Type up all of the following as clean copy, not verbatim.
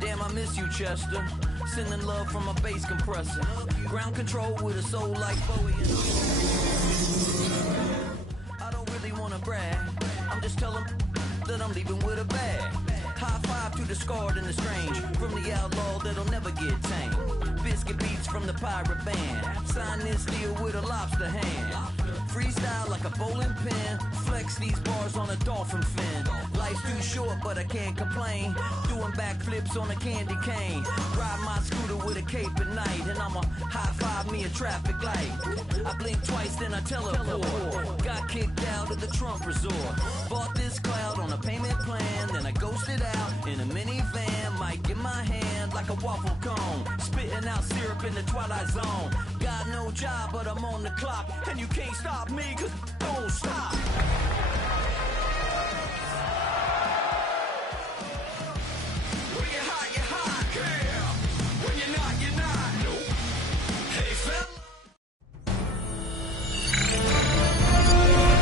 Damn, I miss you, Chester. Sending love from a bass compressor. Ground control with a soul like Bowie. I don't really want to brag. I'm just telling that I'm leaving with a bag. High five to the scarred and the strange. From the outlaw that'll never get tamed. Biscuit beats from the pirate band. Sign this deal with a lobster hand. Freestyle like a bowling pin. Flex these bars on a dolphin fin. Life's too short, but I can't complain. Doing backflips on a candy cane. Ride my scooter with a cape at night. And I'ma high five me a traffic light. I blink twice, then I teleport. Got kicked out of the Trump resort. Bought this cloud on a payment plan. Then I ghosted out in a minivan. Mic in my hand like a waffle cone. Spitting out syrup in the twilight zone. Got no job, but I'm on the clock. And you can't stop me, cause don't stop. When you're hot, yeah. When you're not, nope. Hey, fella.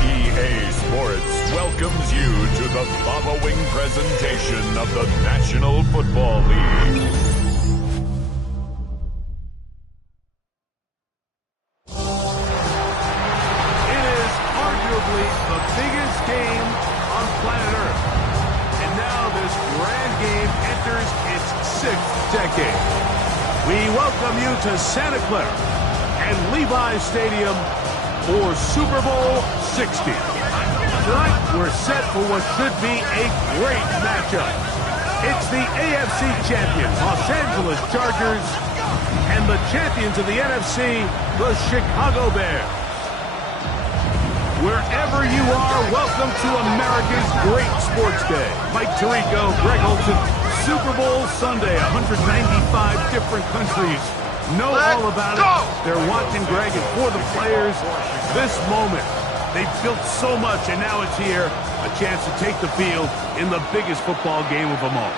EA Sports welcomes you to the following presentation of the National Football League. Decade. We welcome you to Santa Clara and Levi's Stadium for Super Bowl 60. Tonight, we're set for what should be a great matchup. It's the AFC champion, Los Angeles Chargers, and the champions of the NFC, the Chicago Bears. Wherever you are, welcome to America's great sports day. Mike Tirico, Greg Olson, Super Bowl Sunday, 195 different countries know all about it. They're watching Greg, and for the players, this moment, they've built so much, and now it's here, a chance to take the field in the biggest football game of them all.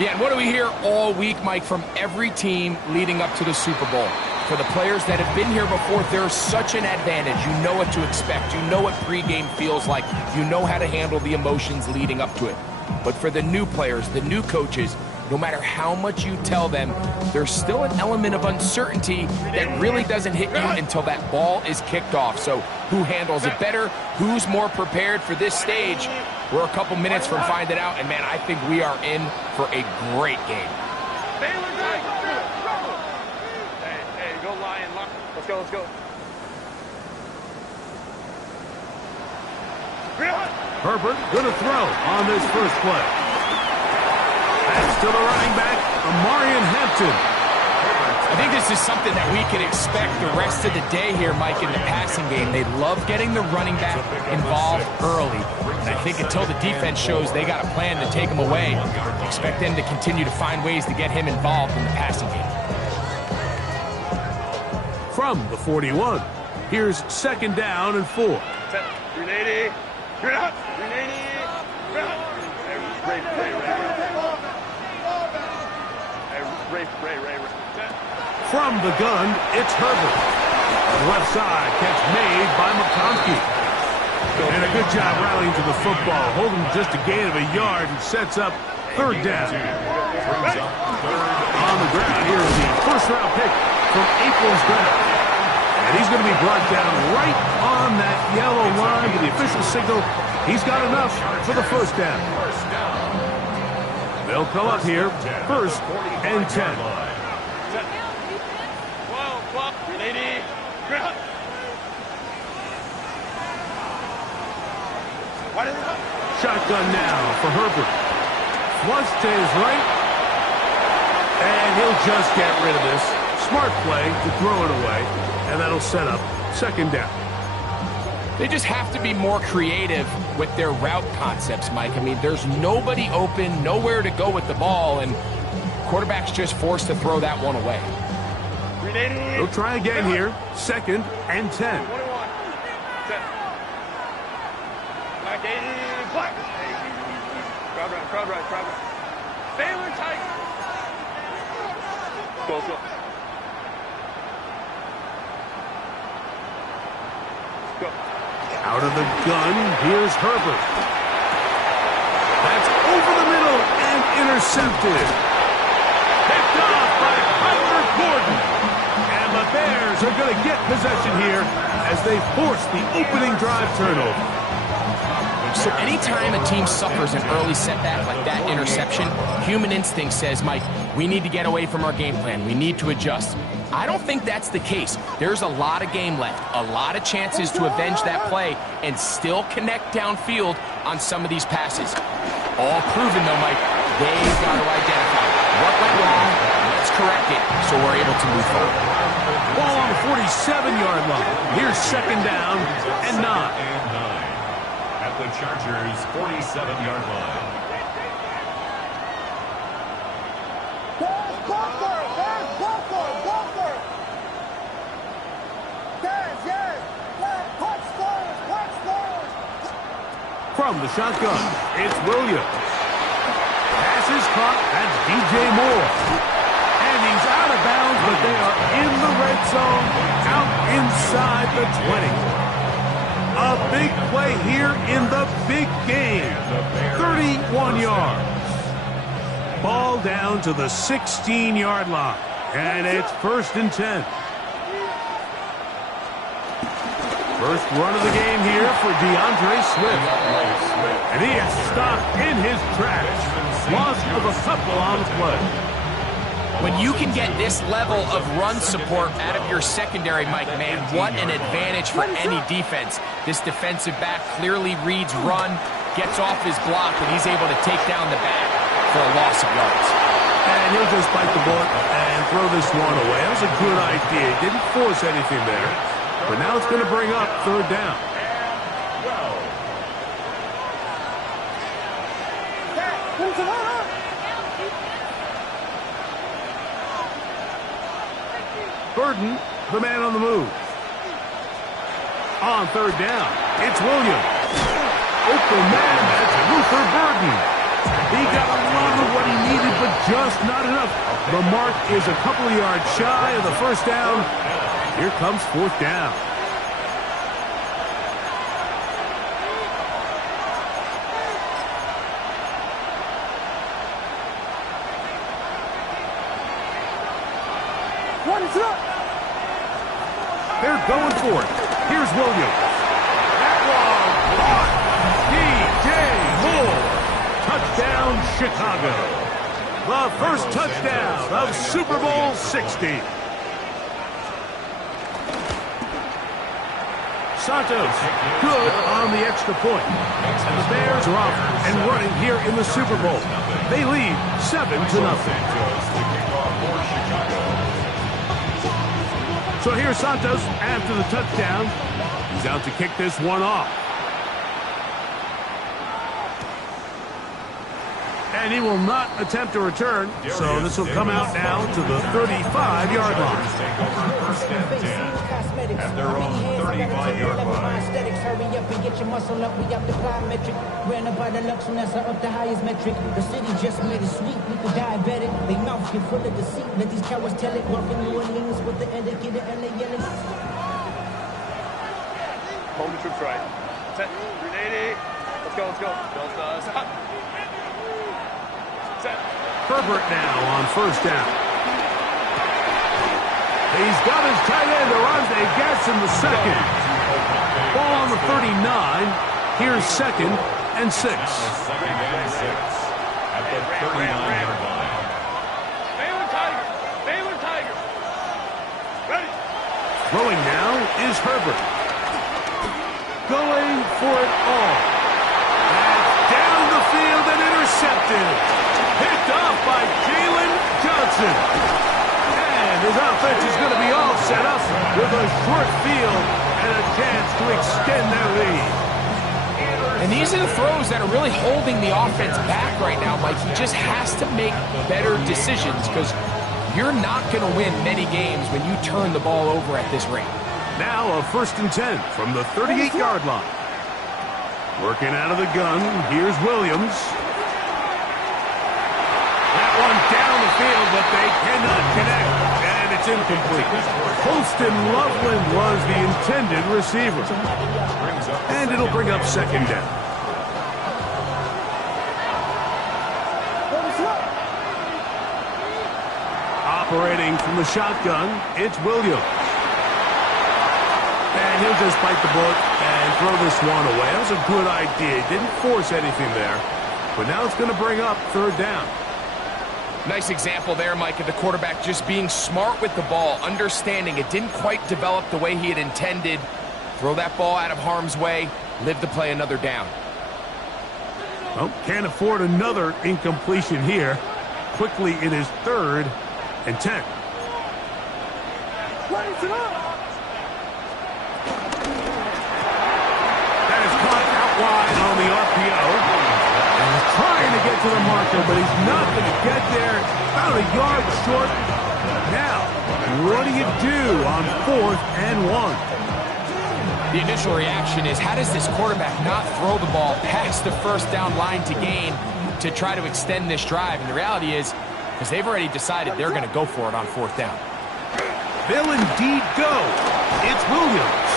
Yeah, and what do we hear all week, Mike, from every team leading up to the Super Bowl? For the players that have been here before, there's such an advantage. You know what to expect. You know what pregame feels like. You know how to handle the emotions leading up to it. But for the new players, the new coaches, no matter how much you tell them, there's still an element of uncertainty that really doesn't hit you until that ball is kicked off. So who handles it better? Who's more prepared for this stage? We're a couple minutes from finding out, and man, I think we are in for a great game. Hey, go Lion. Let's go. Herbert gonna throw on this first play. That's to the running back, Amarian Hampton. I think this is something that we can expect the rest of the day here, Mike, in the passing game. They love getting the running back involved early. And I think until the defense shows they got a plan to take him away, expect them to continue to find ways to get him involved in the passing game. From the 41, here's 2nd down and 4. 380. You're out. 380. Ray. From the gun, it's Herbert. Left side, catch made by McConkey. And a good job rallying to the football, holding just a gain of a yard and sets up 3rd down. On the ground, here's the first-round pick from April's draft. And he's going to be brought down right on that yellow line with the official signal. He's got enough for the 1st down. They'll come up here, 1st and 10. Shotgun now for Herbert. Flush to his right. And he'll just get rid of this. Smart play to throw it away. And that'll set up 2nd down. They just have to be more creative with their route concepts, Mike. I mean, there's nobody open, nowhere to go with the ball, and quarterback's just forced to throw that one away. They'll try again here. 2nd and 10. Crowd right. Baylor tight. Go. Out of the gun, here's Herbert. That's over the middle and intercepted. Picked off by Kyler Gordon. And the Bears are going to get possession here as they force the opening drive turnover. So anytime a team suffers an early setback like that interception, human instinct says, Mike, we need to get away from our game plan. We need to adjust. I don't think that's the case. There's a lot of game left, a lot of chances to avenge that play and still connect downfield on some of these passes. All proven, though, Mike, they've got to identify what went wrong. Let's correct it so we're able to move forward. Ball on the 47-yard line. Here's second down and 9. At the Chargers' 47-yard line. From the shotgun, it's Williams. Pass is caught. That's DJ Moore. And he's out of bounds, but they are in the red zone, out inside the 20. A big play here in the big game. 31 yards. Ball down to the 16-yard line. And it's 1st and 10. First run of the game here for DeAndre Swift. And he is stopped in his tracks. Loss of a couple on the play. When you can get this level of run support out of your secondary, Mike, man, what an advantage for any defense. This defensive back clearly reads run, gets off his block, and he's able to take down the back for a loss of yards. And he'll just bite the bullet and throw this one away. That was a good idea. He didn't force anything there. But now it's going to bring up 3rd down. Burden, the man on the move. On 3rd down, it's Williams. Open man, that's Luther Burden. He got a lot of what he needed, but just not enough. The mark is a couple of yards shy of the 1st down. Here comes 4th down. They're going for it. Here's Williams. That one caught. DJ Moore. Touchdown, Chicago. The first touchdown of Super Bowl 60. Santos, good on the extra point. And the Bears are off and running here in the Super Bowl. They lead 7-0. So here's Santos after the touchdown. He's out to kick this one off. And he will not attempt a return, so this will come out now to the 35-yard line. At their own 35-yard line. Hurry up and get your muscle up, we up the plyometric. Ran up by the Lux when that's up the highest metric. The city just made it sweet, we could diabetic. They mouth get full of deceit, let these cowards tell it. Walking New Orleans with the end of get it, LA yelling. Hold the troops right. Set. 380. Let's go, let's go. Stop. Set. Herbert now on 1st down. He's got his tight end, Arante Gatz, in the 2nd. Ball on the 39. Here's 2nd and 6. At the 39-yard line. Baylor Tiger. Ready. Throwing now is Herbert. Going for it all. That's down the field and intercepted. Picked off by Jalen Johnson. And his offense is going to be all set up with a short field and a chance to extend their lead. And these are the throws that are really holding the offense back right now, Mike. He just has to make better decisions because you're not going to win many games when you turn the ball over at this rate. Now a 1st and 10 from the 38-yard line. Working out of the gun, here's Williams. That one down the field, but they cannot connect, and it's incomplete. Holston Loveland was the intended receiver. And it'll bring up 2nd down. Operating from the shotgun, it's Williams. And he'll just bite the bullet and throw this one away. That was a good idea. Didn't force anything there. But now it's going to bring up third down. Nice example there, Mike, of the quarterback just being smart with the ball, understanding it didn't quite develop the way he had intended. Throw that ball out of harm's way, live to play another down. Well, can't afford another incompletion here. Quickly, it is 3rd and 10. That is caught out wide on the RPO. And he's trying to get to the marker, but he's not going to get there. About a yard short. Now, what do you do on 4th and 1? The initial reaction is, how does this quarterback not throw the ball past the first down line to gain to try to extend this drive? And the reality is, because they've already decided they're going to go for it on 4th down. They'll indeed go. It's Williams.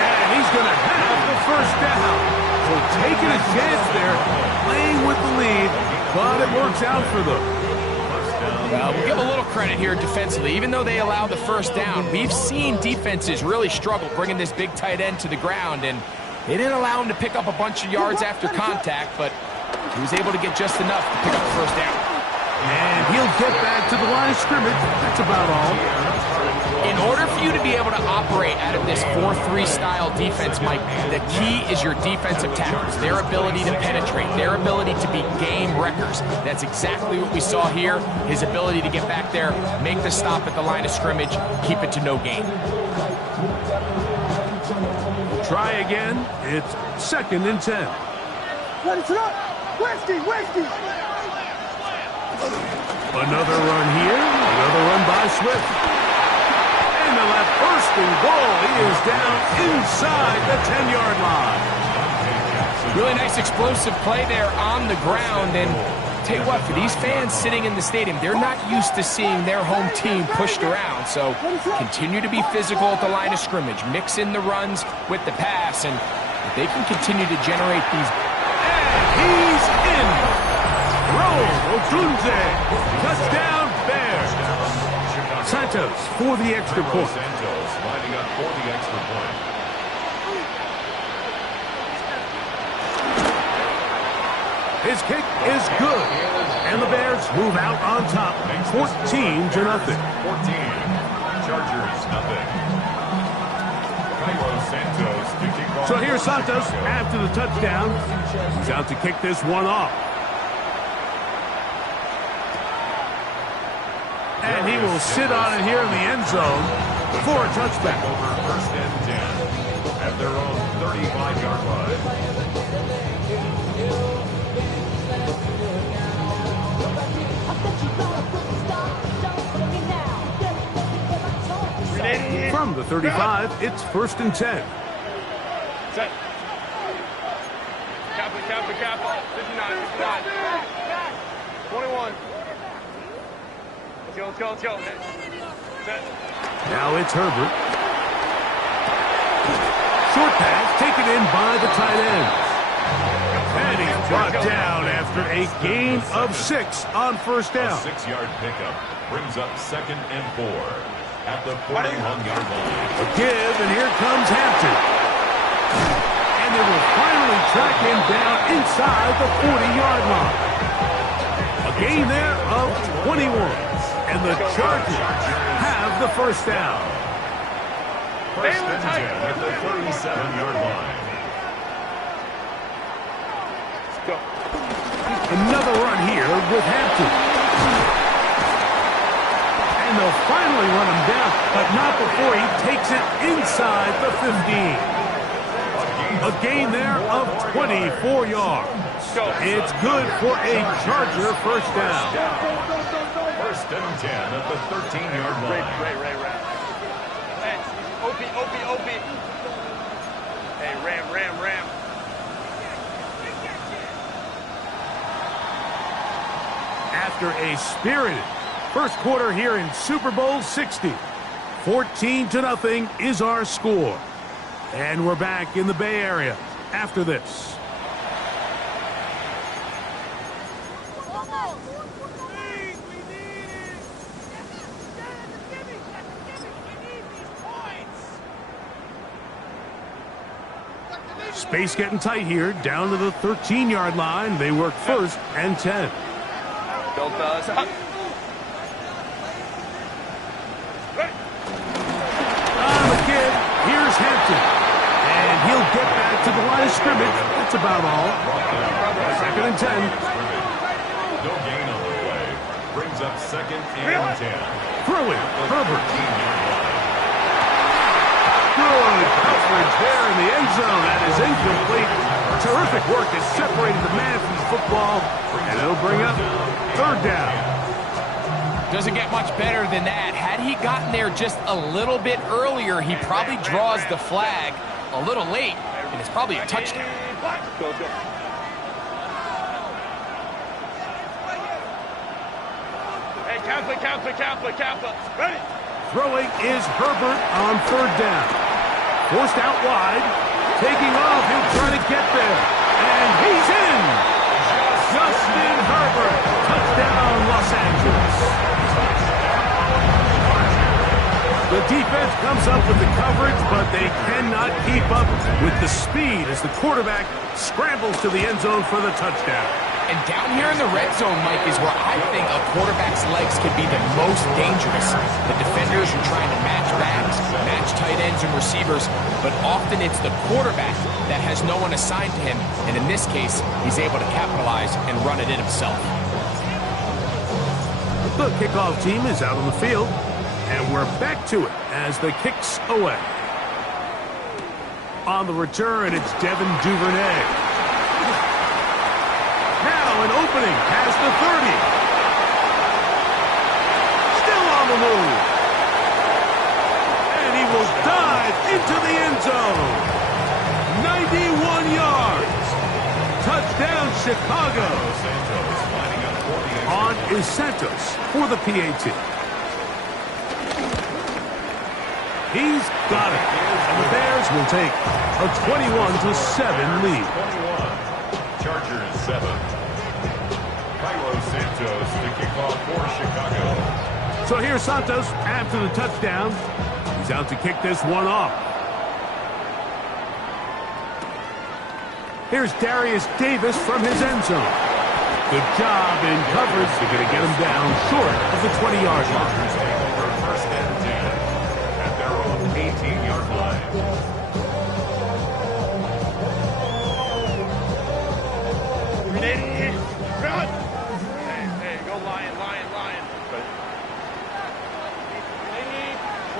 And he's going to have the first down. So taking a chance there, playing with the lead, but it works out for them. Well, we'll give a little credit here defensively. Even though they allow the first down, we've seen defenses really struggle bringing this big tight end to the ground, and they didn't allow him to pick up a bunch of yards after contact, but he was able to get just enough to pick up the first down. And he'll get back to the line of scrimmage. That's about all. In order for you to be able to operate out of this 4-3 style defense, Mike, the key is your defensive tackles, their ability to penetrate, their ability to be game wreckers. That's exactly what we saw here, his ability to get back there, make the stop at the line of scrimmage, keep it to no gain. Try again. It's 2nd and 10. Another run here. Another run by Swift. And the left first and goal. He is down inside the 10-yard line. Really nice explosive play there on the ground. And tell you what, for these fans sitting in the stadium, they're not used to seeing their home team pushed around. So continue to be physical at the line of scrimmage. Mix in the runs with the pass. And if they can continue to generate these. And he's in. Roll, Otunze, touchdown Bears. Santos for the extra point. Santos lining up for the extra point. His kick is good. And the Bears move out on top, 14-0. 14. Chargers, nothing. Cairo Santos to kick off. So here's Santos after the touchdown. He's out to kick this one off. And he will sit on it here in the end zone for a touchback. Over 1st and 10 at their own 35-yard line. From the 35, it's 1st and 10. Set. Cap it. 59. 21. Let's go. Set. Now it's Herbert. Short pass taken in by the tight end. And he's brought down after a gain of 6 on 1st down. A 6-yard pickup brings up 2nd and 4 at the 41-yard line. A give, and here comes Hampton. And they will finally track him down inside the 40-yard line. A gain there of 21. And the Chargers have the first down. 1st and 10 at the 37-yard line. Let's go. Another run here with Hampton. And they'll finally run him down, but not before he takes it inside the 15. A gain there of 24 yards. It's good for a Charger first down. 1st and 10 at the 13-yard line. Ray. Hey, Opie. Hey, Ram. After a spirited first quarter here in Super Bowl 60, 14-0 is our score. And we're back in the Bay Area after this. Space getting tight here, down to the 13-yard line. They work first and 10. Go, fellas. Up. On the kid, here's Hampton. And he'll get back to the line of scrimmage. That's about all. Second and 10. No gain on the play. Brings up second and 10. Throwing, Herbert. Good coverage there in the end zone. That is incomplete. Terrific work has separated the man from the football. And it'll bring up third down. Doesn't get much better than that. Had he gotten there just a little bit earlier, he probably draws the flag a little late, and it's probably a touchdown. Go, go. Hey, Kappa. Ready? Throwing is Herbert on third down. Forced out wide. Taking off. He'll try to get there. And he's in. Justin Herbert. Touchdown, Los Angeles. The defense comes up with the coverage, but they cannot keep up with the speed as the quarterback scrambles to the end zone for the touchdown. And down here in the red zone, Mike, is where I think a quarterback's legs can be the most dangerous. The defenders are trying to match backs, match tight ends and receivers, but often it's the quarterback that has no one assigned to him, and in this case, he's able to capitalize and run it in himself. The kickoff team is out on the field, and we're back to it as the kick's away. On the return, it's Devin Duvernay. Now an opening past the 30. Still on the move. And he will dive into the end zone. 91 yards. Touchdown, Chicago. On is Santos for the PAT. He's got it. And the Bears will take a 21-7 lead. 21. Chargers 7. Cairo Santos to kick off for Chicago. So here's Santos after the touchdown. He's out to kick this one off. Here's Darius Davis from his end zone. Good job in coverage. They're going to get him down short of the 20-yard line. First and 10 at their own 18-yard line. Run! Hey, go Lion.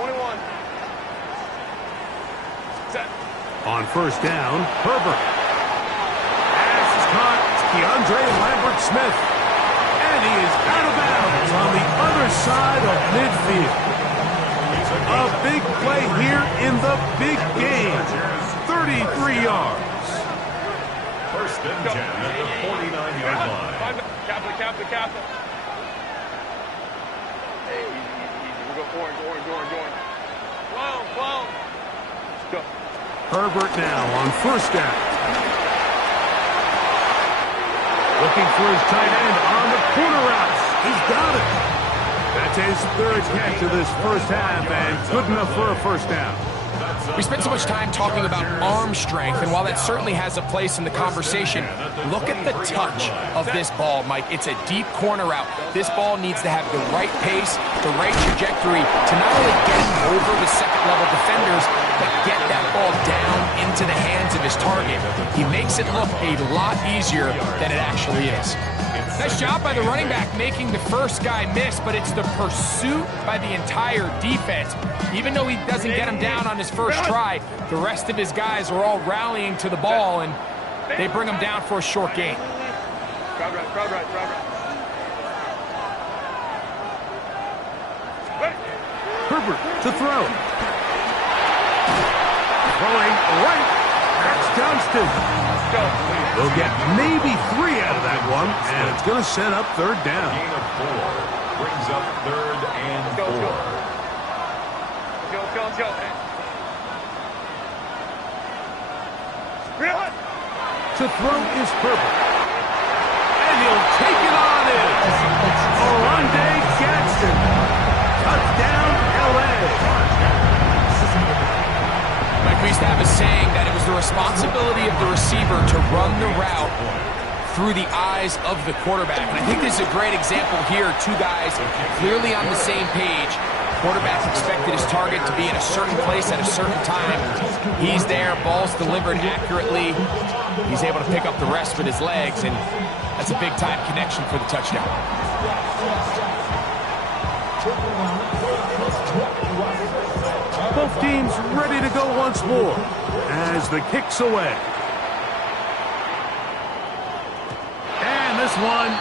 21. Set. On first down, Herbert. Pass is caught. It's DeAndre Lambert-Smith. And he is out of bounds on the other side of midfield. A big play here in the big game. 33 yards. First and 10 at the 49-yard line. Kappa. Hey, easy. We'll go orange. Wow. Let's go. Herbert now on first down. Looking for his tight end on the corner routes. He's got it. That's his third catch of this first half, and good enough for a first down. We spent so much time talking about arm strength, and while that certainly has a place in the conversation, look at the touch of this ball, Mike. It's a deep corner route. This ball needs to have the right pace, the right trajectory to not only get over the second-level defenders, but get that ball down into the hands of his target. He makes it look a lot easier than it actually is. Nice job by the running back making the first guy miss, but it's the pursuit by the entire defense. Even though he doesn't get him down on his first try, the rest of his guys are all rallying to the ball, and they bring him down for a short gain. Crowd right. Herbert to throw. Throwing right. That's Johnston. They'll get maybe 3 out of that one, and it's going to set up third down. Gain of 4 brings up third and 4. Let's go. To throw is Herbert. And he'll take it on in. Oronde Gadsden. Touchdown, L.A. Mike, we to have a saying that it was the responsibility of the receiver to run the route through the eyes of the quarterback. And I think this is a great example here. Two guys clearly on the same page. Quarterback expected his target to be in a certain place at a certain time. He's there, ball's delivered accurately. He's able to pick up the rest with his legs, and that's a big-time connection for the touchdown. Both teams ready to go once more as the kick's away. And this one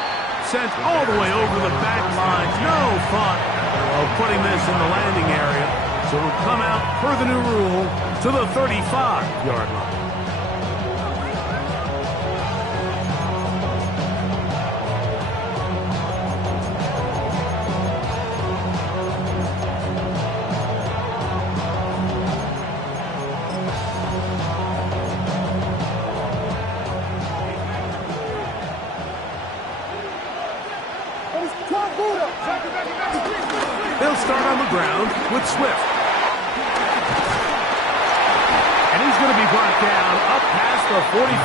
sent all the way over the back line. No thought of putting this in the landing area. So it'll come out per the new rule to the 35-yard line. They'll start on the ground with Swift. And he's going to be brought down up past the 45.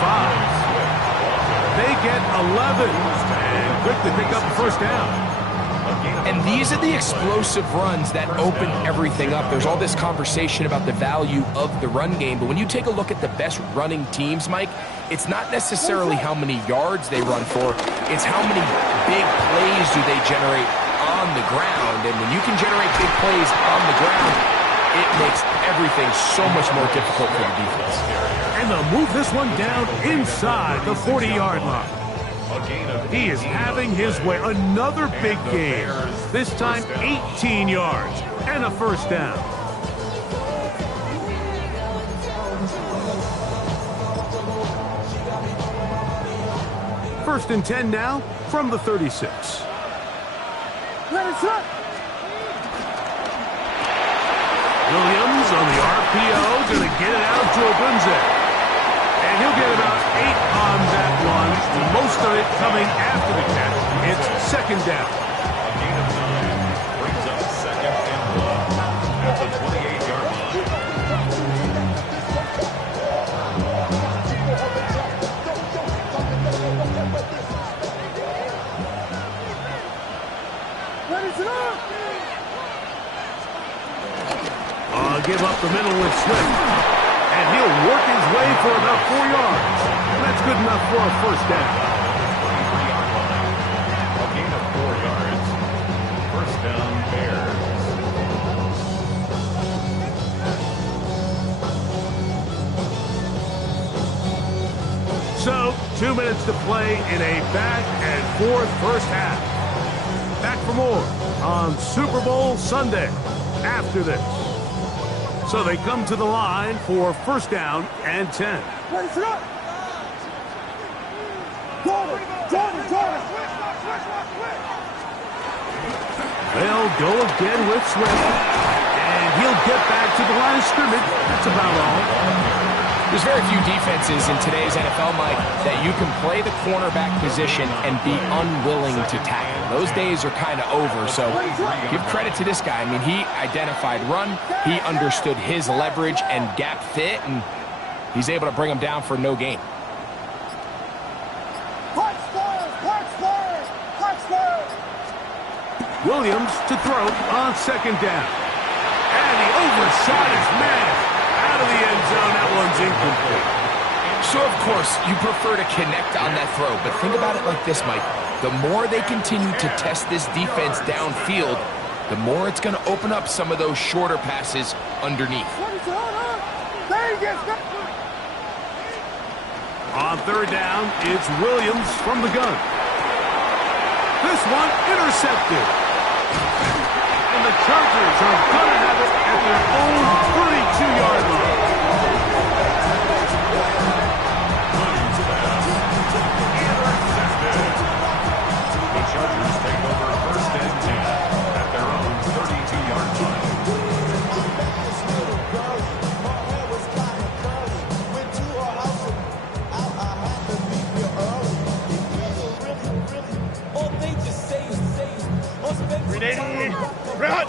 They get 11 and quick to pick up the first down. And these are the explosive runs that open everything up. There's all this conversation about the value of the run game, but when you take a look at the best running teams, Mike, it's not necessarily how many yards they run for, it's how many big plays do they generate on the ground. And when you can generate big plays on the ground, it makes everything so much more difficult for the defense. And they'll move this one down inside the 40-yard line. He is having his way. Another big game. This time 18 yards and a first down. First and 10 now from the 36. Williams on the RPO, going to get it out to Obunze. And he'll get about 8 on that one, most of it coming after the catch. It's second down. Brings up second and 1 at the 28-yard Give up the middle with Swift. And he'll work his way for about 4 yards. And that's good enough for a first down. 23-yard line. A gain of 4 yards. First down, Bears. So, 2 minutes to play in a back-and-forth first half. Back for more on Super Bowl Sunday after this. So they come to the line for first down and 10. They'll go again with Swift. And he'll get back to the line of scrimmage. That's about all. There's very few defenses in today's NFL, Mike, that you can play the cornerback position and be unwilling to tackle. Those days are kind of over, so give credit to this guy. I mean, he identified run, he understood his leverage and gap fit, and he's able to bring him down for no gain. Williams to throw on second down. And he overshot his man. Out of the end zone, that one's incomplete. So, of course, you prefer to connect on that throw, but think about it like this, Mike. The more they continue to test this defense downfield, the more it's going to open up some of those shorter passes underneath. On third down, it's Williams from the gun. This one intercepted. And the Chargers are going to have it at their own 32-yard line. The Chargers take over first and 10 at their own 32-yard line. Run!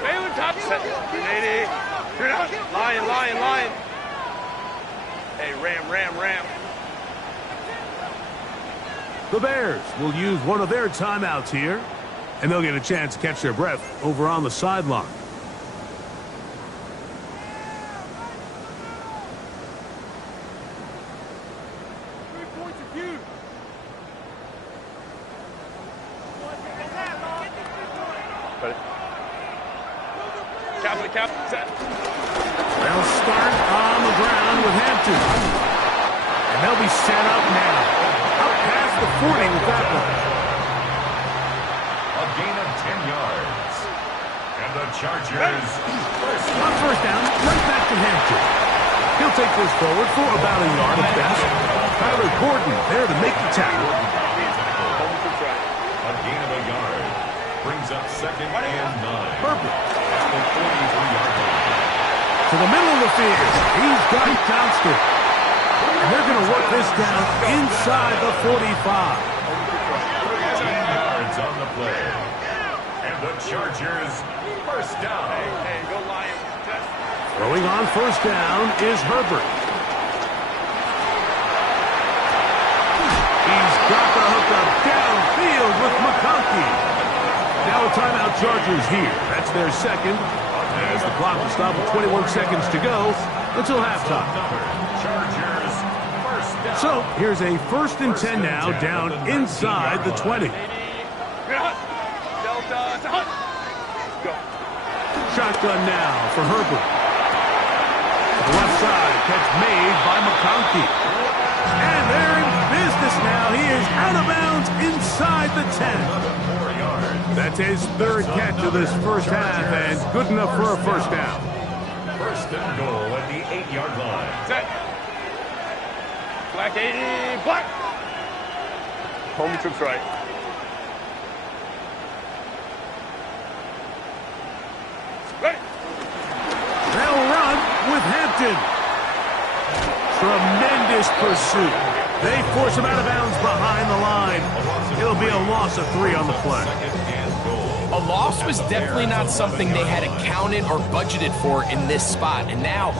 Baylor top set. 380. Lion. Hey, ram. The Bears will use one of their timeouts here, and they'll get a chance to catch their breath over on the sideline. Cap, set. They'll start on the ground with Hampton. And they'll be set up now. Up past the 40 with that one. A gain of 10 yards. And the Chargers On first down, right back to Hampton. He'll take this forward for about a yard at best. Tyler Gordon there to make the tackle. a gain of a yard. Brings up 2nd and 9. Herbert. At the 43-yard line. To the middle of the field. He's got Johnston. And they're going to work this down inside the 45. 10 yards on the play. And the Chargers first down. Hey, go Lions. Throwing on first down is Herbert. He's got the hook up downfield with McConkey. Now a timeout Chargers here. That's their second. As the clock will stop with 21 seconds to go until halftime. Chargers first down. So here's a 1st and 10 now down inside the 20. Delta. Go. Shotgun now for Herbert. The left side catch made by McConkey. And they're in business now. He is out of bounds inside the 10. That's his 3rd catch of this first half, and good enough for a first down. First and goal at the 8-yard line. Set. Black 80. Black. Home troops right. Ready. They'll run with Hampton. Tremendous pursuit. They force him out of bounds behind the line. It'll be a loss of 3 on the play. A loss was definitely not something they had accounted or budgeted for in this spot. And now,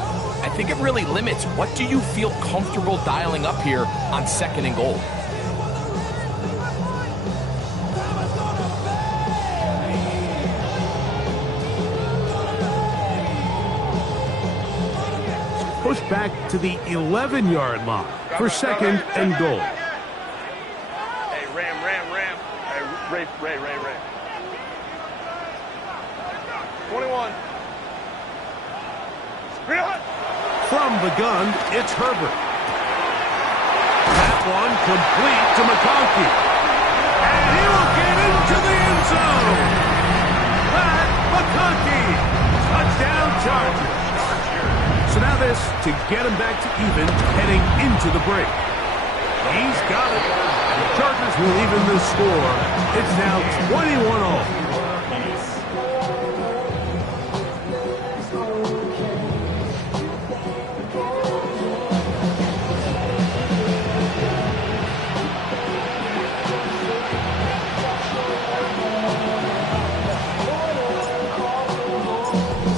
I think it really limits what do you feel comfortable dialing up here on 2nd and goal. Push back to the 11-yard line for 2nd and goal. Hey, ram. Hey, Ray. 21. From the gun, it's Herbert. That one complete to McConkey. And he will get into the end zone. Pat McConkey. Touchdown Chargers. So now this to get him back to even heading into the break. He's got it. The Chargers will even the score. It's now 21-all.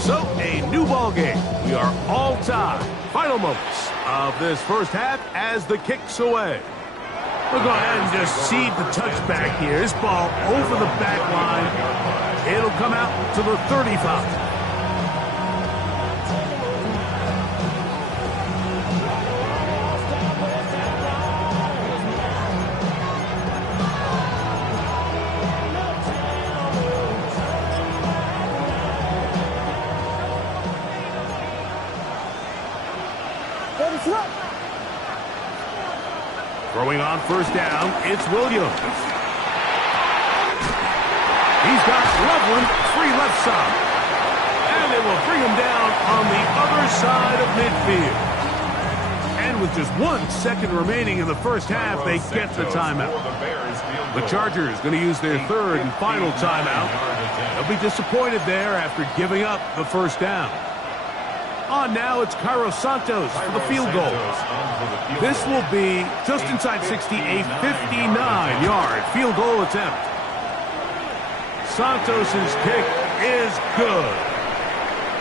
So, a new ball game. We are all tied. Final moments of this first half as the kick's away. We'll go ahead and just seed the touchback here. This ball over the back line. It'll come out to the 35. Throwing on first down, it's Williams. He's got Loveland free left side. And it will bring him down on the other side of midfield. And with just 1 second remaining in the first half, they get the timeout. The Chargers going to use their 3rd and final timeout. They'll be disappointed there after giving up the first down. On now, it's Cairo Santos for the field goal. This will be just inside 60, a 59-yard field goal attempt. Santos' kick is good.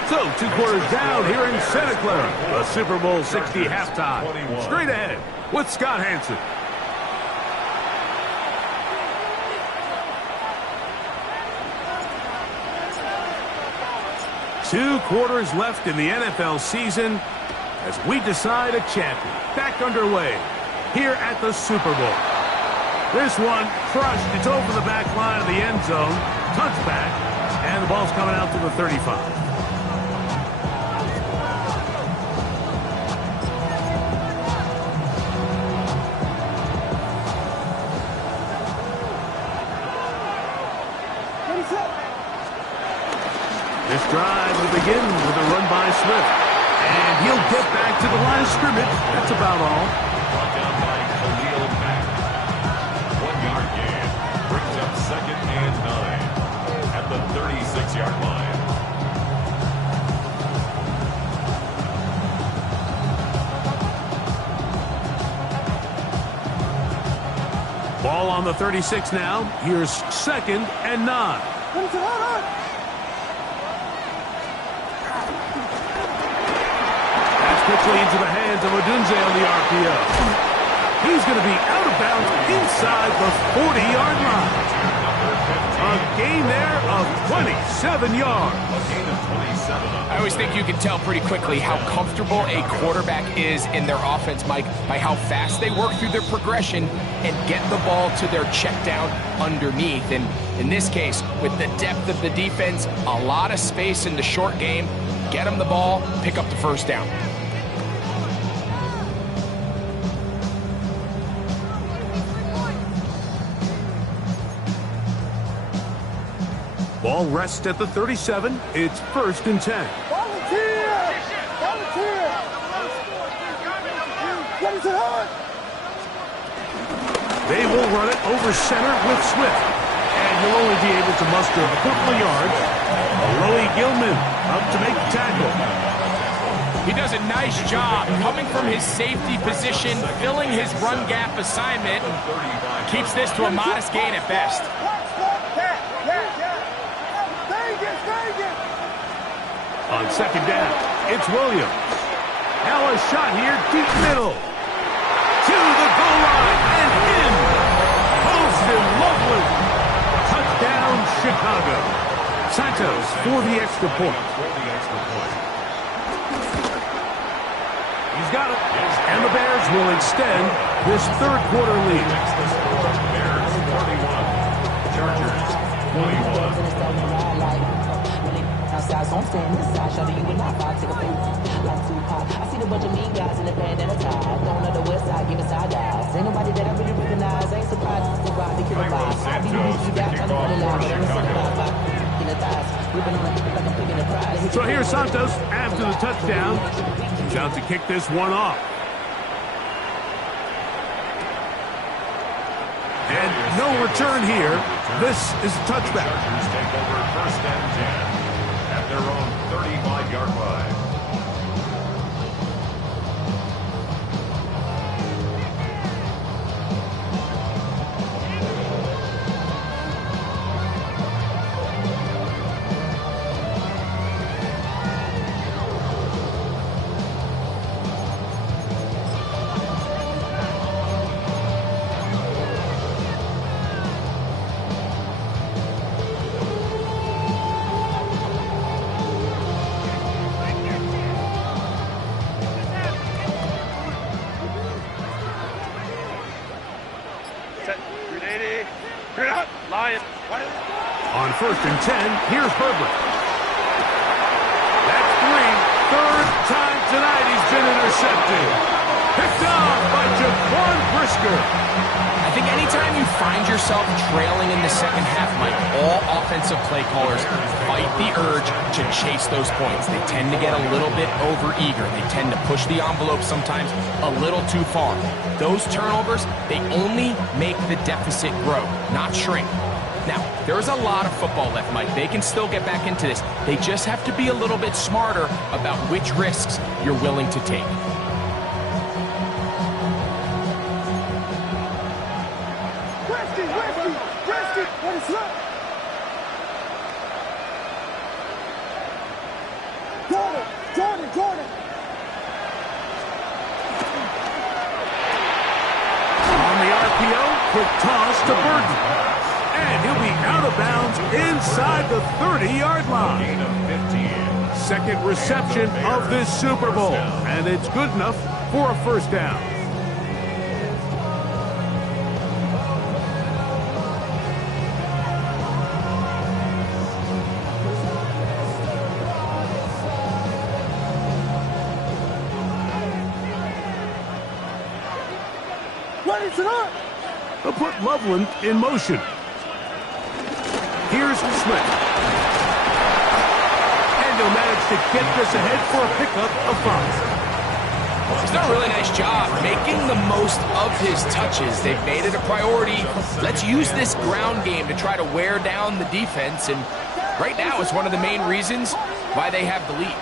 So, 2 quarters down here in Santa Clara. The Super Bowl 60 halftime. Straight ahead with Scott Hansen. Two quarters left in the NFL season as we decide a champion. Back underway here at the Super Bowl. This one crushed. It's over the back line of the end zone. Touchback. And the ball's coming out to the 35. This drive will begin with a run by Swift. And he'll get back to the line of scrimmage. That's about all. Brought down by Khalil Mack. 1-yard gain. Brings up 2nd and 9 at the 36-yard line. Ball on the 36 now. Here's 2nd and 9. Quickly into the hands of Odunze on the RPO. He's going to be out of bounds inside the 40-yard line. A gain there of 27 yards. I always think you can tell pretty quickly how comfortable a quarterback is in their offense, Mike, by how fast they work through their progression and get the ball to their check down underneath. And in this case, with the depth of the defense, a lot of space in the short game, get them the ball, pick up the first down. Ball rests at the 37. It's 1st and 10. Volunteer! Volunteer! Get it to her! They will run it over center with Swift. And he'll only be able to muster a couple of yards. Alohi Gilman up to make the tackle. He does a nice job coming from his safety position, filling his run gap assignment, and keeps this to a modest gain at best. On 2nd down, it's Williams. Now a shot here, deep middle. To the goal line and in. Poston Lovely. Touchdown, Chicago. Santos for the extra point. He's got it. And the Bears will extend this 3rd quarter lead. Bears 41. Chargers 21. So I'm staying inside, shorty, you and I vibe, take a peek. Like Tupac, I see the bunch of mean guys in the band and a tie. Going on the west side, giving side eyes. Ain't nobody that I really recognize. Ain't surprised to ride the killer vibes. I be the beast you got, trying to find a line, but I'm incentivized by in the thighs. Ripping on the like I'm picking a prize. So here's Santos after the touchdown. He's out to kick this one off. And no return here. This is a touchback. Chargers take over 1st and 10 at their own 35-yard line. On 1st and 10, here's Herbert. That's 3. 3rd time tonight he's been intercepted. Picked off by Jaquan Brisker. I think anytime you find yourself trailing in the second half, Mike, all offensive play callers fight the urge to chase those points. They tend to get a little bit overeager. They tend to push the envelope sometimes a little too far. Those turnovers, they only make the deficit grow, not shrink. Now, there's a lot of football left, Mike. They can still get back into this. They just have to be a little bit smarter about which risks you're willing to take. to Burton. And he'll be out of bounds inside the 30-yard line. Gain of 15. Second reception of this Super Bowl, and it's good enough for a first down. Ready to run. They'll put Loveland in motion. Here's Smith. And he'll manage to get this ahead for a pickup of 5. He's done a really nice job making the most of his touches. They've made it a priority. Let's use this ground game to try to wear down the defense, and right now it's one of the main reasons why they have the lead.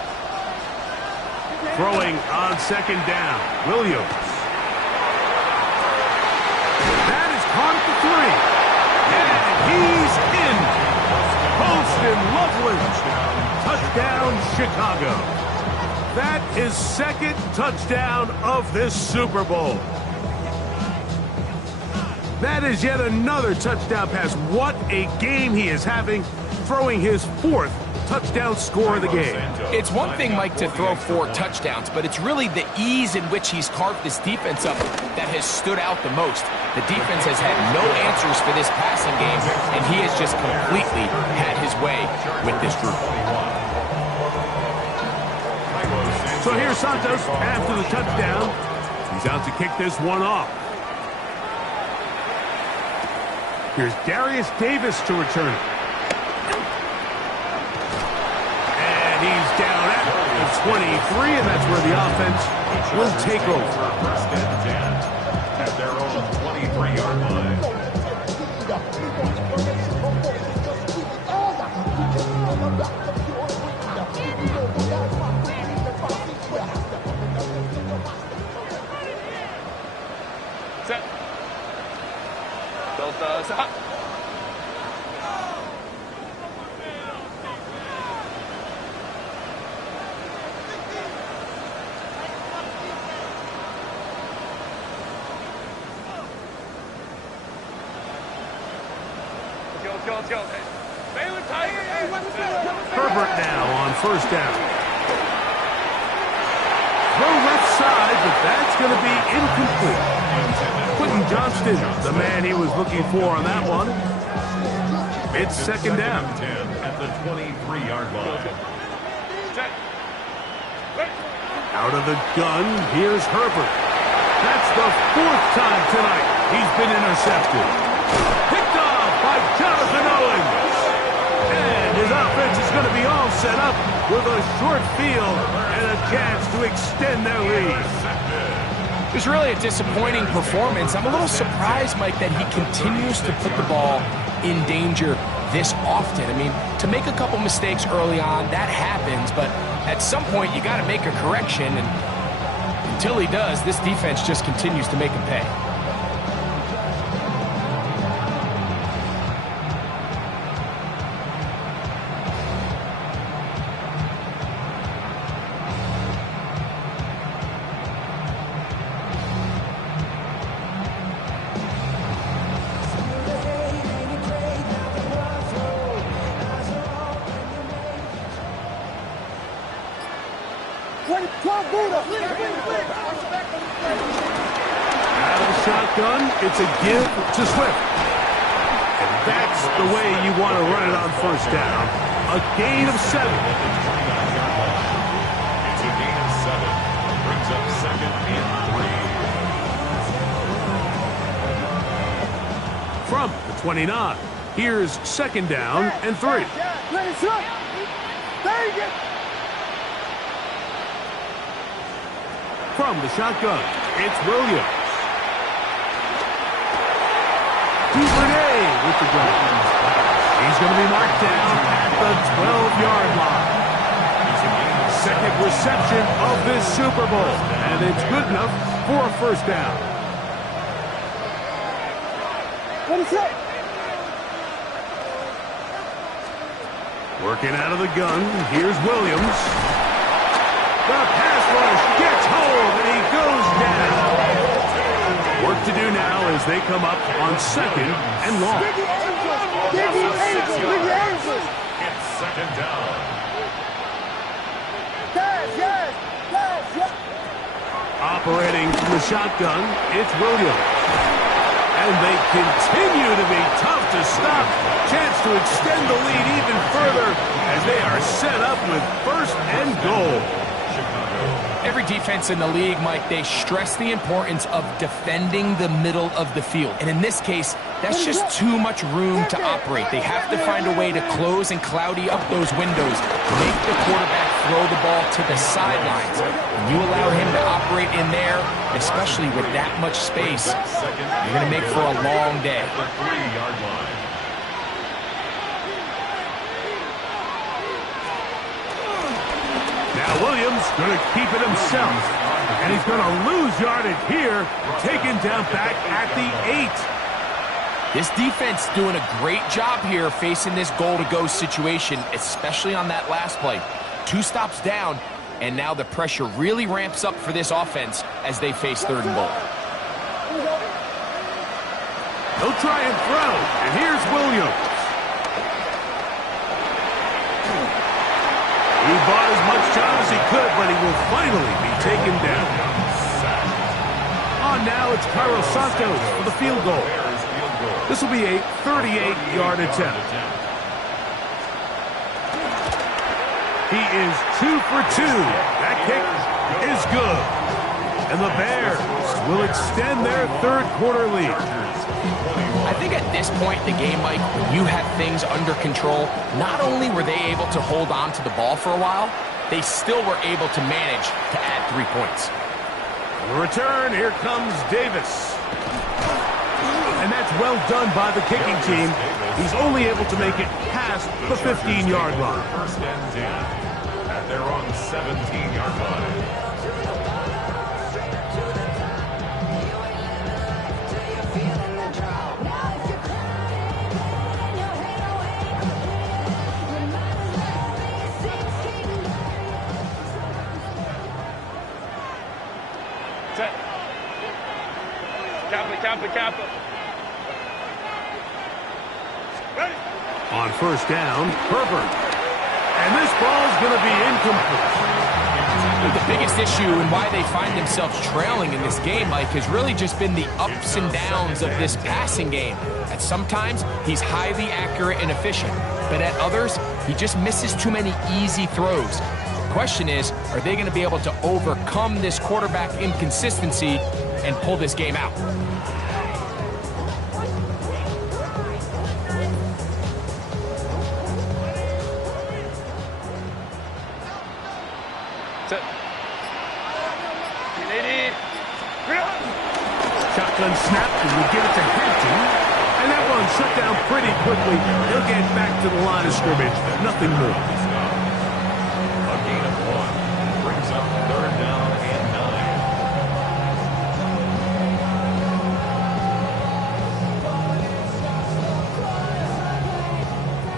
Throwing on second down, Williams. That is caught at the 3. And he's in. Poston Loveland. Touchdown, Chicago. That is second touchdown of this Super Bowl. That is yet another touchdown pass. What a game he is having, throwing his 4th touchdown score of the game. It's one thing, Mike, to throw 4 touchdowns, but it's really the ease in which he's carved this defense up that has stood out the most. The defense has had no answers for this passing game, and he has just completely had his way with this group. So here's Santos after the touchdown. He's out to kick this one off. Here's Darius Davis to return it. And he's down at the 23, and that's where the offense will take over. First and 10 at their own 23-yard line. Set. Delta, set. Let's go. Baylor Tiger. Herbert now on first down. Throw left side, but that's going to be incomplete. Quentin Johnston, the man he was looking for on that one. It's second down. 10 at the 23-yard line. Out of the gun, here's Herbert. That's the 4th time tonight he's been intercepted. Picked off by Jonathan Owens. And his offense is going to be all set up with a short field and a chance to extend their lead. It was really a disappointing performance. I'm a little surprised, Mike, that he continues to put the ball in danger this often. I mean, to make a couple mistakes early on, that happens, but at some point you got to make a correction, and until he does, this defense just continues to make him pay. Out of the shotgun, it's a give to Swift. And that's the way you want to run it on first down. A gain of 7. It's a gain of 7. Brings up second and 3. From the 29, here's second down and 3. From the shotgun, it's Williams. Duvernay with the gun. He's going to be marked down at the 12-yard line. Second reception of this Super Bowl, and it's good enough for a first down. What is it? Working out of the gun, here's Williams. The pass rush gets hold, and he goes down. Worked to do now as they come up on second and long. Dig the angels! Dig the angels! Dig the angels! It's second down. Yes! Operating from the shotgun, it's Williams. And they continue to be tough to stop. Chance to extend the lead even further as they are set up with first and goal. Every defense in the league, Mike, they stress the importance of defending the middle of the field. And in this case, that's just too much room to operate. They have to find a way to close and cloudy up those windows, make the quarterback throw the ball to the sidelines. When you allow him to operate in there, especially with that much space, you're going to make for a long day. The 3-yard line. Now Williams going to keep it himself. And he's going to lose yardage here, taken down back at the 8. This defense doing a great job here facing this goal-to-go situation, especially on that last play. 2 stops down, and now the pressure really ramps up for this offense as they face 3rd and goal. He'll try and throw, and here's Williams. He bought as much time as he could, but he will finally be taken down. On now, it's Carlos Santos for the field goal. This will be a 38-yard attempt. He is 2 for 2. That kick is good. And the Bears will extend their 3rd quarter lead. I think at this point in the game, Mike, when you have things under control, not only were they able to hold on to the ball for a while, they still were able to manage to add 3 points. On the return, here comes Davis. And that's well done by the kicking team. He's only able to make it past the 15-yard line. First and 10 at their own 17-yard line. Kappa. Ready? On first down, Herbert. And this ball's going to be incomplete. The biggest issue and why they find themselves trailing in this game, Mike, has really just been the ups and downs of this passing game. At sometimes, he's highly accurate and efficient, but at others, he just misses too many easy throws. The question is, are they going to be able to overcome this quarterback inconsistency and pull this game out? Shotgun snap, and we give it to Hampton. And that one shut down pretty quickly. He'll get back to the line of scrimmage. Nothing more. A gain of 1 brings up 3rd down and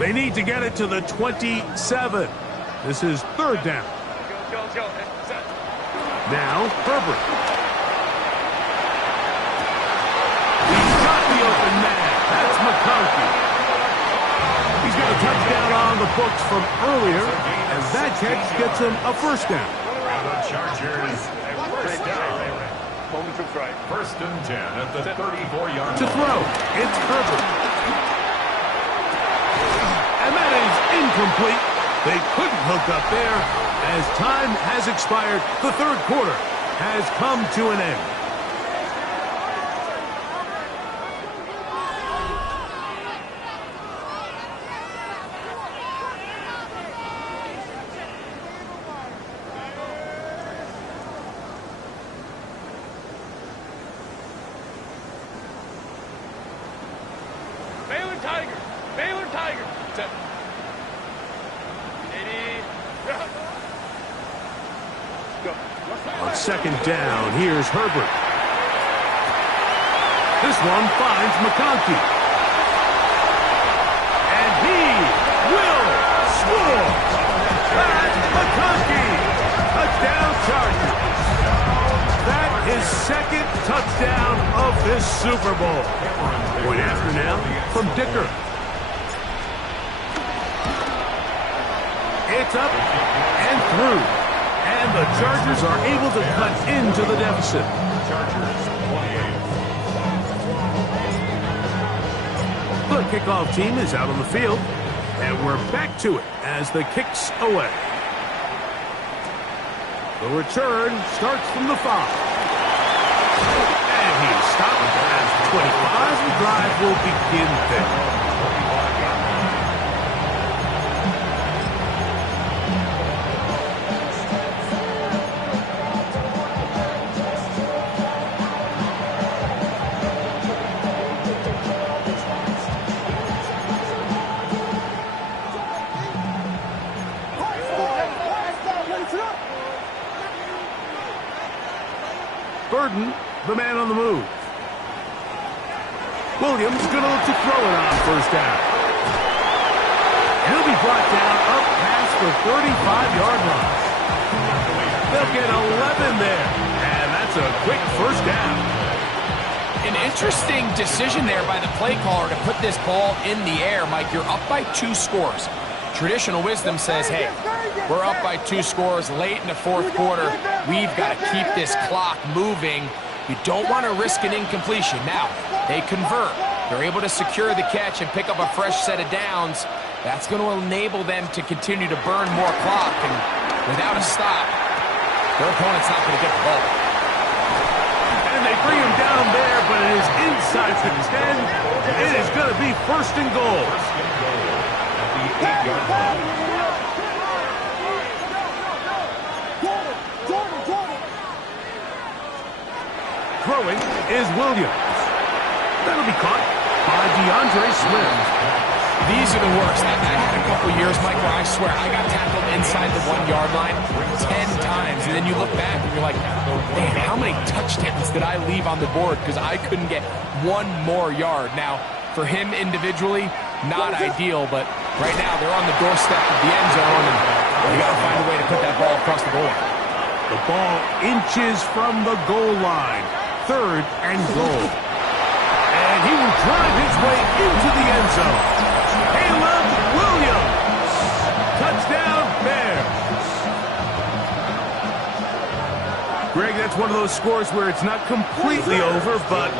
9. They need to get it to the 27. This is 3rd down. Let's go. Now, Herbert. Open man. That's McConkey. He's got a touchdown on the books from earlier, and that catch gets him a first down. And the Chargers first down. Momentum's right. First and 10 at the 34-yard line. To throw, it's Herbert. And that is incomplete. They couldn't hook up there. As time has expired, the 3rd quarter has come to an end. Baylor Tigers. On second down, here's Herbert. This one finds McConkey. And he will score. That's McConkey. Touchdown Chargers. That his second touchdown of this Super Bowl. Point after now from Dicker. It's up and through. And the Chargers are able to cut into the deficit. Chargers 28. The kickoff team is out on the field. And we're back to it as the kick's away. The return starts from the 5. And he's stopped at 25. The drive will begin there. Burden, the man on the move. Williams going to look to throw it on first down. He'll be brought down up past the 35-yard line. They'll get 11 there, and that's a quick first down. An interesting decision there by the play caller to put this ball in the air. Mike, you're up by 2 scores. Traditional wisdom says, hey, we're up by 2 scores late in the fourth quarter. We've got to keep this clock moving. You don't want to risk an incompletion. Now, they convert. They're able to secure the catch and pick up a fresh set of downs. That's going to enable them to continue to burn more clock. And without a stop, their opponent's not going to get the ball. And they bring him down there, but it is inside the 10. It is going to be first and goal. At the 8-yard line. Throwing is Williams. That'll be caught by DeAndre Swift. These are the worst. I had a couple years, Mike, where I swear I got tackled inside the 1-yard line 10 times. And then you look back and you're like, man, how many touchdowns did I leave on the board because I couldn't get 1 more yard? Now, for him individually, not ideal, but right now they're on the doorstep of the end zone, and you got to find a way to put that ball across the goal. The ball inches from the goal line. 3rd and goal. And he will drive his way into the end zone. Caleb Williams. Touchdown, Bears. Greg, that's one of those scores where it's not completely over, but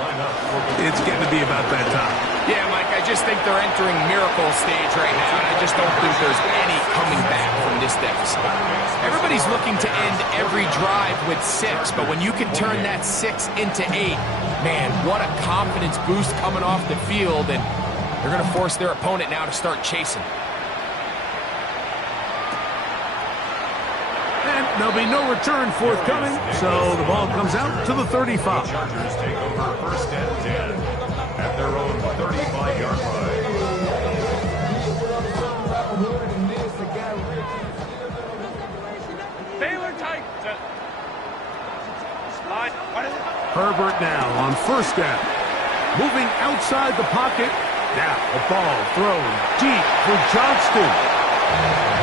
it's getting to be about that time. Yeah, Mike, I just think they're entering miracle stage right now, and I just don't think there's any coming back from this deficit. Everybody's looking to end every drive with 6, but when you can turn that 6 into 8, man, what a confidence boost coming off the field, and they're going to force their opponent now to start chasing. And there'll be no return forthcoming, so the ball comes out to the 35. The Chargers take over first and 10 at their own 35-yard line. Herbert now on first down. Moving outside the pocket. Now the ball thrown deep for Johnston.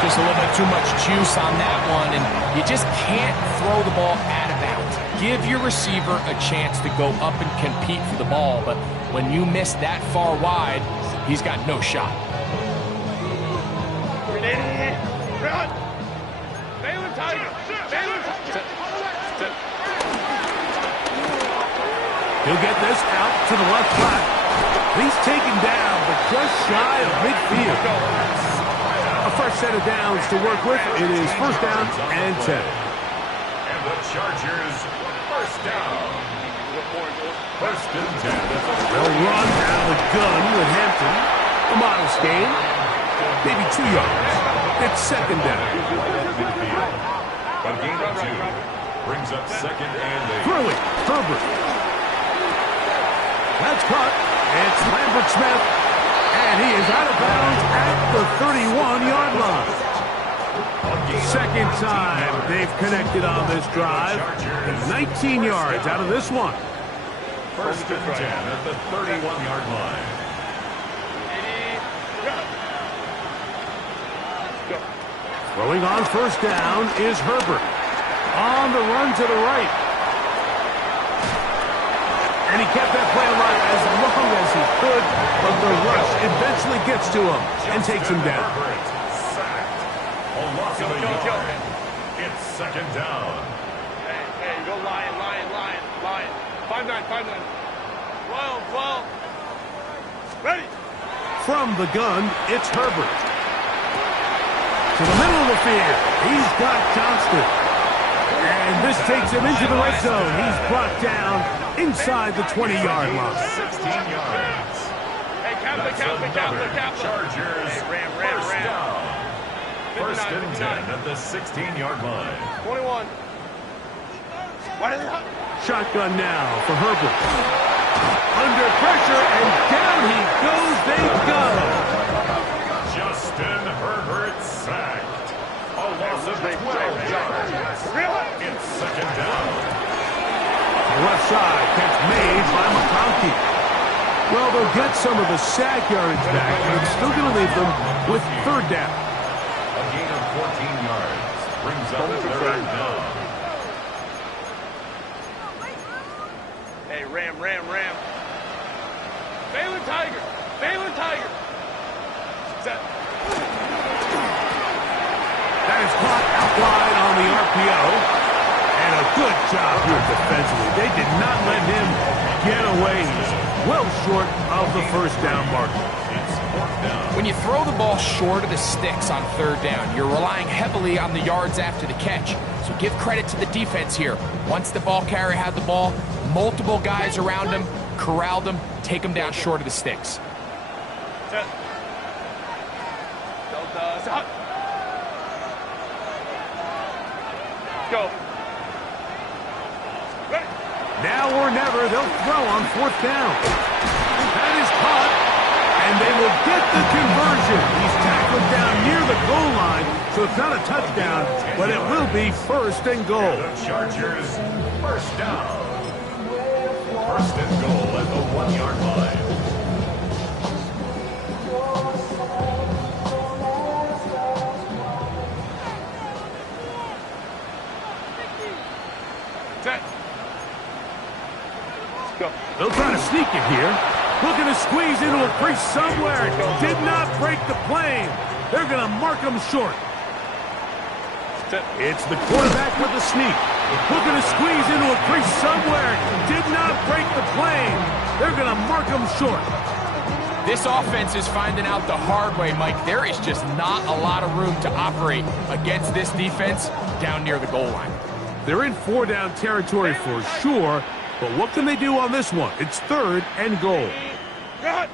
Just a little bit too much juice on that one, and you just can't throw the ball out of bounds. Give your receiver a chance to go up and compete for the ball, but when you miss that far wide, he's got no shot. He'll get this out to the left side. He's taken down, but just shy of midfield. A fresh set of downs to work with. It is first down and 10. And the Chargers first down. First and 10. They'll run out of the gun with Hampton. A modest gain. Maybe 2 yards. It's second down. But gain of 2 brings up second and 8. Throwing, Herbert. That's caught. It's Lambert Smith. And he is out of bounds at the 31-yard line. Second time they've connected on this drive. 19 yards out of this one. First and 10 at the 31-yard line. Throwing on first down is Herbert. On the run to the right. And he kept that play alive as long as he could, but the rush eventually gets to him and takes him down. A loss of a yard. It's second down. Hey, go Lion. 5-9. 12. Ready. From the gun, it's Herbert. To the middle of the field, he's got Johnston. And this takes him into the red zone. He's brought down inside the 20-yard line. 16 yards. Hey, Captain. Chargers. Ram. First down. 59, First and 59. 10 at the 16-yard line. 21. Shotgun now for Herbert. Under pressure, and down he goes. They go. Justin Herbert sacked. A loss of 12 yards. It's second down. Left side, catch made by McConkey. Well, they'll get some of the sack yardage back, but it's still going to leave them with third down. A gain of 14 yards brings up third down. Hey, Ram. Balin Tiger. Set. That is caught out wide on the RPO. And a good job here defensively. They did not let him get away. He's well short of the first down marker. When you throw the ball short of the sticks on third down, you're relying heavily on the yards after the catch. So give credit to the defense here. Once the ball carrier had the ball, multiple guys around him, corralled him, take him down short of the sticks. Set. Delta. Set. Go. Ready. Now or never, they'll throw on fourth down. That is caught, and they will get the conversion. He's tackled down near the goal line, so it's not a touchdown, but it will be first and goal. The Chargers, first down. First and goal at the 1-yard line. Set. Go. They'll try to sneak it here. Looking to squeeze into a crease somewhere. Did not break the plane. They're going to mark him short. Set. It's the quarterback with the sneak. Looking to squeeze into a crease somewhere. Did not break the plane. They're going to mark him short. This offense is finding out the hard way, Mike. There is just not a lot of room to operate against this defense down near the goal line. They're in four-down territory for sure, but what can they do on this one? It's third and goal. Cut.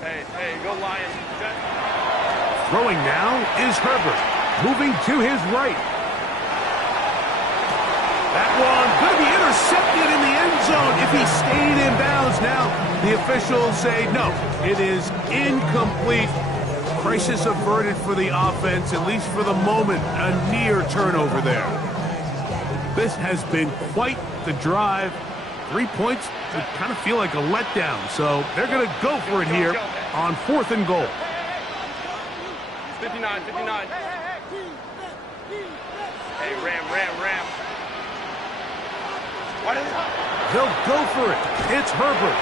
Hey, go Lion. Set. Throwing now is Herbert, moving to his right. That one going to be intercepted in the end zone if he stayed in bounds. Now the officials say no, it is incomplete. Crisis averted for the offense, at least for the moment. A near turnover there. This has been quite the drive. 3 points would kind of feel like a letdown, so they're going to go for it here on fourth and goal. 59. Hey, Ram. They'll go for it. It's Herbert.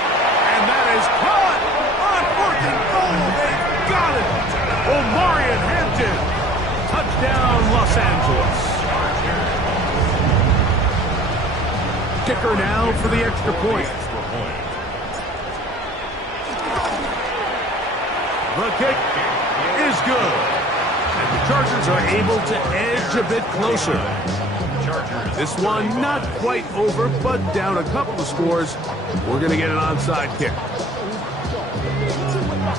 And that is caught on fourth and goal. They've got it. Omarion Hampton. Touchdown, Los Angeles. Kicker now for the extra point. The kick is good. And the Chargers are able to edge a bit closer. This one not quite over, but down a couple of scores. We're going to get an onside kick.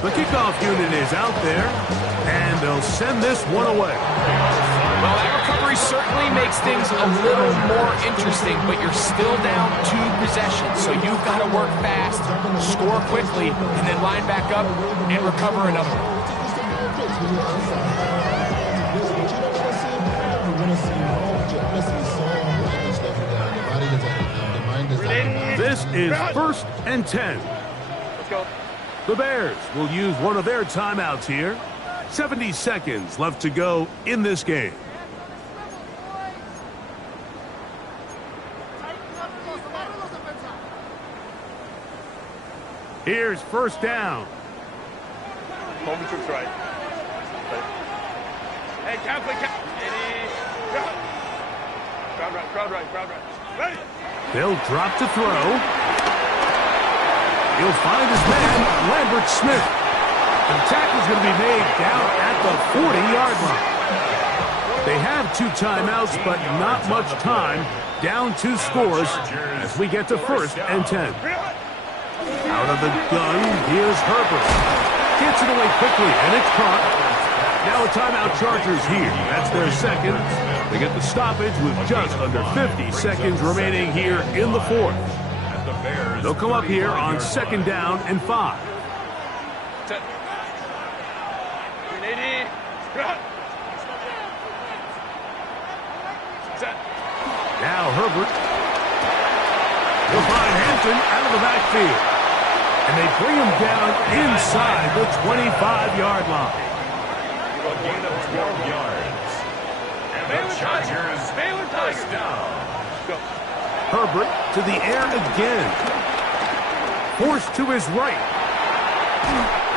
The kickoff unit is out there, and they'll send this one away. Well, that recovery certainly makes things a little more interesting, but you're still down 2 possessions, so you've got to work fast, score quickly, and then line back up and recover another one. This is first and 10. Let's go. The Bears will use one of their timeouts here. 70 seconds left to go in this game. Here's first down. Home troops right. Hey, Catholic. Crowd right. Ready. They'll drop to throw. He'll find his man, Lambert Smith. The tackle's going to be made down at the 40-yard line. They have 2 timeouts, but not much time. Down 2 scores as we get to 1st and 10. Out of the gun, here's Herbert. Gets it away quickly, and it's caught. Now a timeout Chargers here. That's their second. They get the stoppage with just under 50 seconds remaining here in the 4th. They'll come up here on 2nd down and 5. Now Herbert. He'll find Hampton out of the backfield. And they bring him down inside the 25-yard line. A gain of 12 yards. And the Chargers first down. Herbert to the air again. Forced to his right.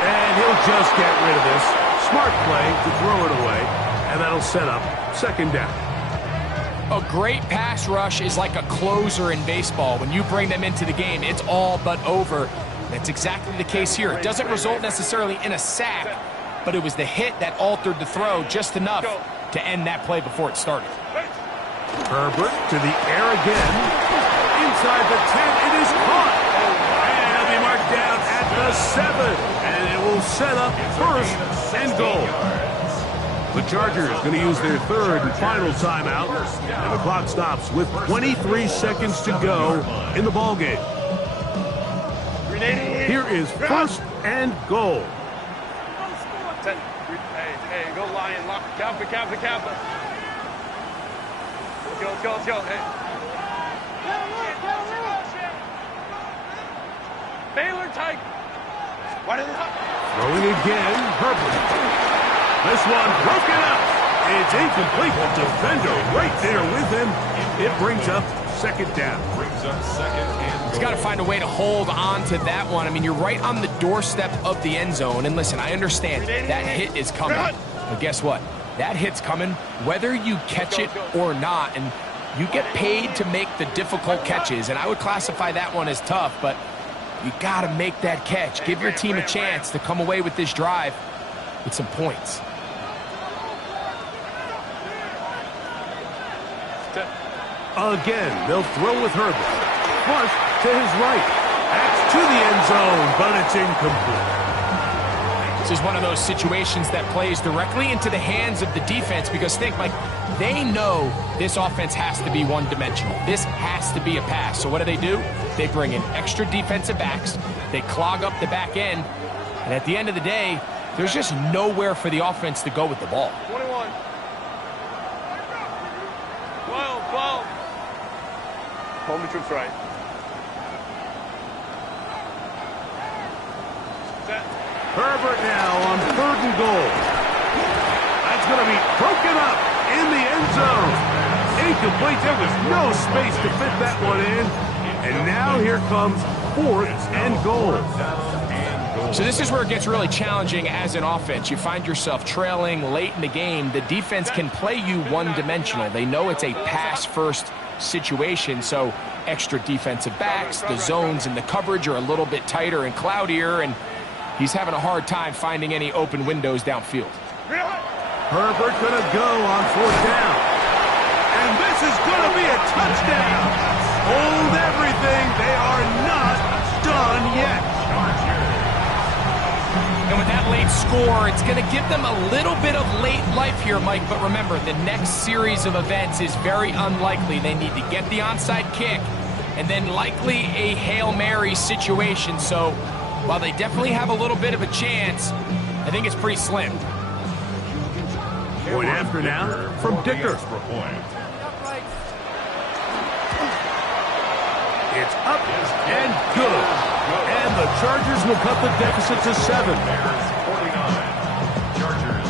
And he'll just get rid of this. Smart play to throw it away. And that'll set up 2nd down. A great pass rush is like a closer in baseball. When you bring them into the game, it's all but over. That's exactly the case here. It doesn't result necessarily in a sack, but it was the hit that altered the throw just enough to end that play before it started. Herbert to the air again. Inside the 10, it is caught. And it'll be marked down at the 7. And it will set up 1st and goal. The Chargers going to use their 3rd and final timeout. And the clock stops with 23 seconds to go in the ballgame. Here is 1st and goal. Hey, go Lion. Kappa. Let's go. Hey. Baylor Tiger. Throwing again, Herbert. This one broken up. It's incomplete. The defender right there with him. It brings up 2nd down. Brings up 2nd and He's got to find a way to hold on to that one. I mean, you're right on the doorstep of the end zone. And listen, I understand that hit is coming. But guess what? That hit's coming whether you catch it or not. And you get paid to make the difficult catches. And I would classify that one as tough, but you got to make that catch. Give your team a chance to come away with this drive with some points. Again, they'll throw with Herbert. Flush to his right. That's to the end zone, but it's incomplete. This is one of those situations that plays directly into the hands of the defense because think, Mike, they know this offense has to be one-dimensional. This has to be a pass. So what do? They bring in extra defensive backs. They clog up the back end. And at the end of the day, there's just nowhere for the offense to go with the ball. 21. 12. Home troops right. Set. Herbert now on 3rd and goal. That's going to be broken up in the end zone. Incomplete. There was no space to fit that one in. And now here comes 4th and goal. So this is where it gets really challenging as an offense. You find yourself trailing late in the game. The defense can play you one-dimensional. They know it's a pass-first situation, so extra defensive backs, the zones and the coverage are a little bit tighter and cloudier, and he's having a hard time finding any open windows downfield. Herbert going to go on 4th down. And this is going to be a touchdown. Hold everything. They are not done yet. And with that late score, it's going to give them a little bit of late life here, Mike. But remember, the next series of events is very unlikely. They need to get the onside kick and then likely a Hail Mary situation. So while they definitely have a little bit of a chance, I think it's pretty slim. Point after now from Dicker. It's up and good. And the Chargers will cut the deficit to 7.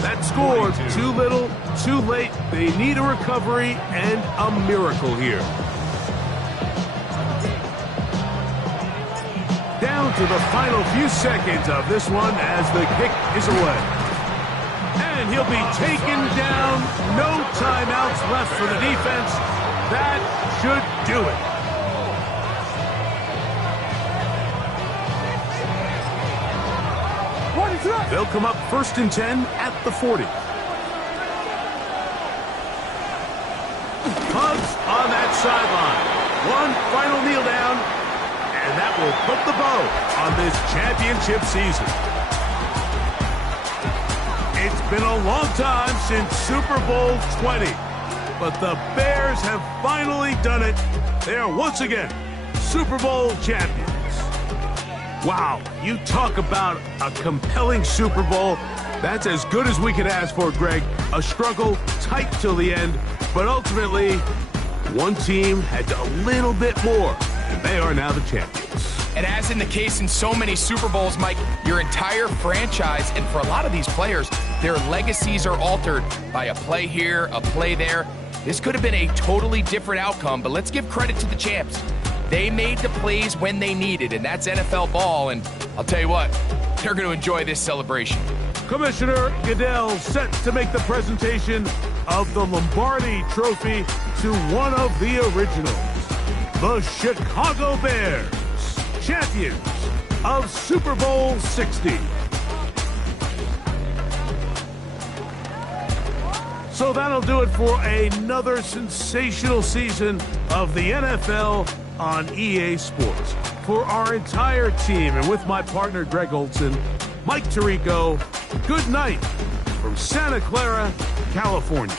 That score, too little, too late. They need a recovery and a miracle here. Down to the final few seconds of this one as the kick is away. And he'll be taken down. No timeouts left for the defense. That should do it. They'll come up 1st and 10 at the 40. Hugs on that sideline. One final kneel down, and that will put the bow on this championship season. It's been a long time since Super Bowl 20, but the Bears have finally done it. They are once again Super Bowl champions. Wow, you talk about a compelling Super Bowl. That's as good as we could ask for, Greg. A struggle tight till the end, but ultimately, one team had a little bit more, and they are now the champions. And as in the case in so many Super Bowls, Mike, your entire franchise, and for a lot of these players, their legacies are altered by a play here, a play there. This could have been a totally different outcome, but let's give credit to the champs. They made the plays when they needed, and that's NFL ball, and I'll tell you what, they're going to enjoy this celebration. Commissioner Goodell set to make the presentation of the Lombardi Trophy to one of the originals, the Chicago Bears, champions of Super Bowl 60. So that'll do it for another sensational season of the NFL on EA Sports. For our entire team and with my partner Greg Olson, Mike Tirico, good night from Santa Clara, California.